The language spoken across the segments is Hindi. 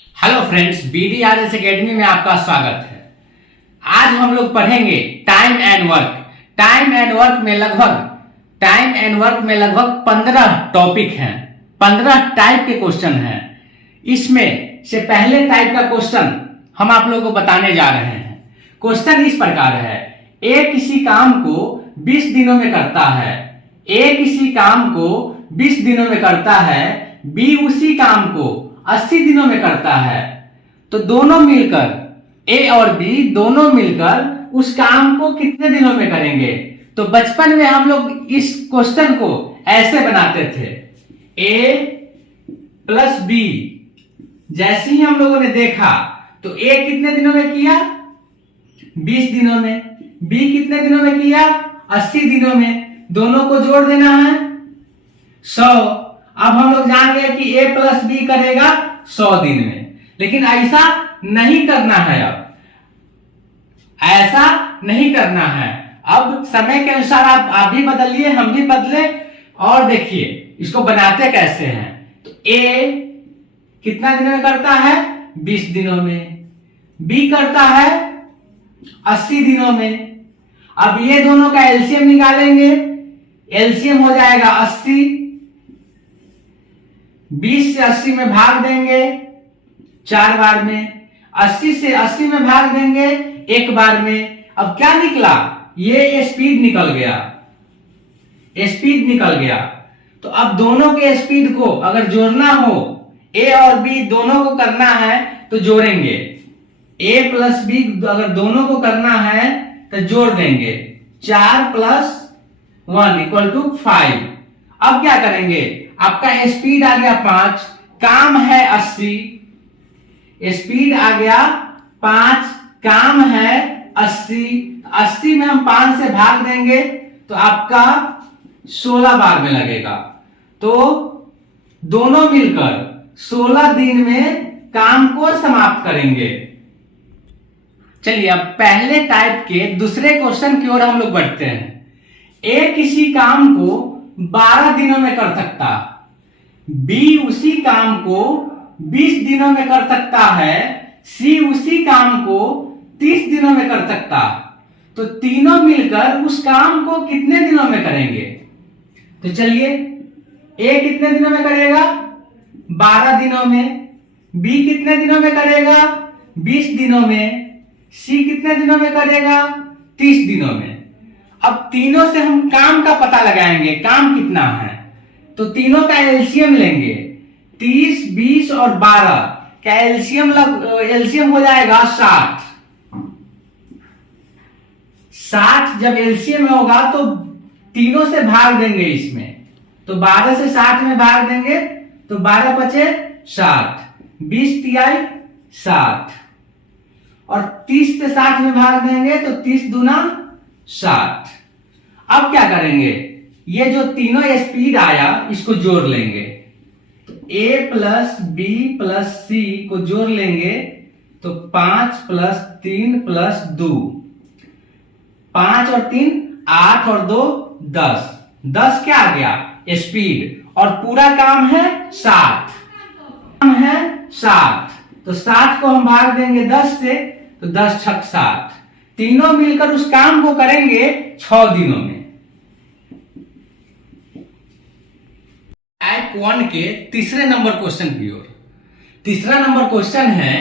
हेलो फ्रेंड्स, BDRS एकेडमी में आपका स्वागत है। आज हम लोग पढ़ेंगे time and work. Time and work में लगभग 15 टॉपिक हैं, 15 टाइप के क्वेश्चन हैं। इसमें से पहले टाइप का क्वेश्चन हम आप लोगों को बताने जा रहे हैं। क्वेश्चन इस प्रकार है, ए किसी काम को 20 दिनों में करता है। ए किसी काम को 20 दिनों में करता है, बी उसी काम को 80 दिनों में करता है। तो दोनों मिलकर, ए और बी दोनों मिलकर उस काम को कितने दिनों में करेंगे? तो बचपन में हम लोग इस क्वेश्चन को ऐसे बनाते थे, ए प्लस बी। जैसे ही हम लोगों ने देखा तो ए कितने दिनों में किया? 20 दिनों में। बी कितने दिनों में किया? 80 दिनों में। दोनों को जोड़ देना है 100। अब हम लोग जान गए कि ए प्लस बी करेगा 100 दिन में। लेकिन ऐसा नहीं करना है। अब ऐसा नहीं करना है। अब समय के अनुसार आप भी बदलिए, हम भी बदले। और देखिए इसको बनाते कैसे हैं। तो ए कितना दिनों में करता है? 20 दिनों में। बी करता है 80 दिनों में। अब ये दोनों का एलसीएम निकालेंगे। एलसीएम हो जाएगा 80। 20 से 80 में भाग देंगे 4 बार में। 80 से 80 में भाग देंगे 1 बार में। अब क्या निकला? ये स्पीड निकल गया। स्पीड निकल गया। तो अब दोनों के स्पीड को अगर जोड़ना हो, ए और बी दोनों को करना है तो जोड़ेंगे। ए प्लस बी अगर दोनों को करना है तो जोड़ देंगे। 4 + 1 = 5। अब क्या करेंगे? आपका स्पीड आ गया 5, काम है 80। स्पीड आ गया 5, काम है 80। 80 में हम 5 से भाग देंगे तो आपका 16 बार में लगेगा। तो दोनों मिलकर 16 दिन में काम को समाप्त करेंगे। चलिए अब पहले टाइप के दूसरे क्वेश्चन की ओर हम लोग बढ़ते हैं। ए किसी काम को 12 दिनों में कर सकता, बी उसी काम को 20 दिनों में कर सकता है, सी उसी काम को 30 दिनों में कर सकता। तो तीनों मिलकर उस काम को कितने दिनों में करेंगे? तो चलिए, ए कितने दिनों में करेगा? 12 दिनों में। बी कितने दिनों में करेगा? 20 दिनों में। सी कितने दिनों में करेगा? 30 दिनों में। अब तीनों से हम काम का पता लगाएंगे, काम कितना है। तो तीनों का एलसीएम लेंगे। 30, 20 और 12 का एलसीएम हो जाएगा 60। 60 जब एलसीएम होगा तो तीनों से भाग देंगे इसमें। तो 12 से 60 में भाग देंगे तो 12 बचे 60। 20 तिहाई 60 और 30 से 60 में भाग देंगे तो 30 दूना 60। अब क्या करेंगे? ये जो तीनों स्पीड आया इसको जोड़ लेंगे। तो ए प्लस बी प्लस सी को जोड़ लेंगे तो 5 + 3 + 2। 5 और 3 8 और 2 10। 10 क्या आ गया? स्पीड। और पूरा काम है 60। काम है 60। तो 60 को हम भाग देंगे 10 से तो 10 × 6 = 60। तीनों मिलकर उस काम को करेंगे 6 दिनों में। टाइप 1 के तीसरे नंबर क्वेश्चन की ओर। तीसरा नंबर क्वेश्चन है,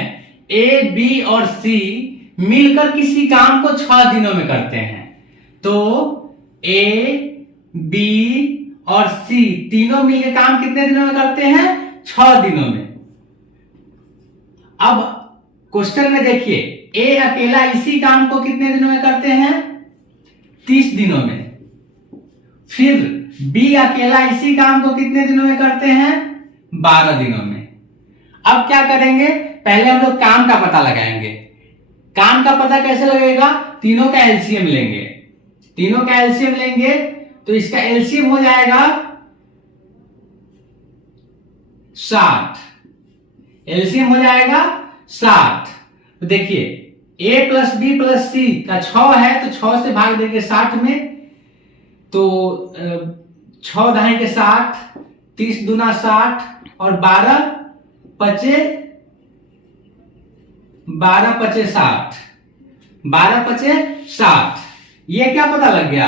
ए बी और सी मिलकर किसी काम को 6 दिनों में करते हैं। तो ए बी और सी तीनों मिलकर काम कितने दिनों में करते हैं? 6 दिनों में। अब क्वेश्चन में देखिए, ए अकेला इसी काम को कितने दिनों में करते हैं? 30 दिनों में। फिर बी अकेला इसी काम को कितने दिनों में करते हैं? 12 दिनों में। अब क्या करेंगे? पहले हम लोग काम का पता लगाएंगे। काम का पता कैसे लगेगा? तीनों का एलसीएम लेंगे। तीनों का एलसीएम लेंगे तो इसका एलसीएम हो जाएगा 60। एलसीएम हो जाएगा 60। तो देखिए, ए प्लस बी प्लस सी का 6 है तो 6 से भाग देंगे 60 में। तो 6 दाएं के 60, 30 दूना 60 और 12 बचे 12 पचे 60, 12 पचे 60। ये क्या पता लग गया?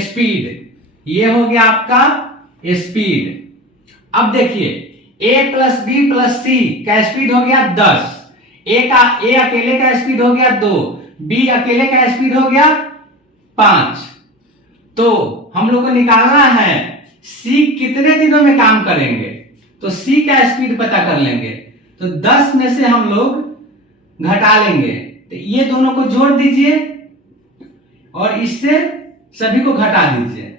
स्पीड। ये हो गया आपका स्पीड। अब देखिए ए प्लस बी प्लस सी का स्पीड हो गया 10, ए अकेले का स्पीड हो गया 2, बी अकेले का स्पीड हो गया 5। तो हम लोग को निकालना है सी कितने दिनों में काम करेंगे, तो सी का स्पीड पता कर लेंगे। तो 10 में से हम लोग घटा लेंगे, तो ये दोनों को जोड़ दीजिए और इससे सभी को घटा दीजिए।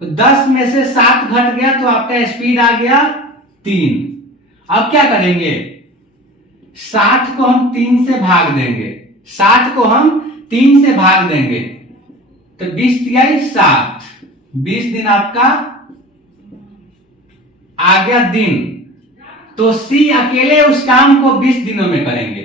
तो 10 में से 7 घट गया तो आपका स्पीड आ गया 3। अब क्या करेंगे? 60 को हम 3 से भाग देंगे, 60 को हम 3 से भाग देंगे, तो 20 दिया 60, 20 दिन आपका आ गया दिन। तो सी अकेले उस काम को 20 दिनों में करेंगे।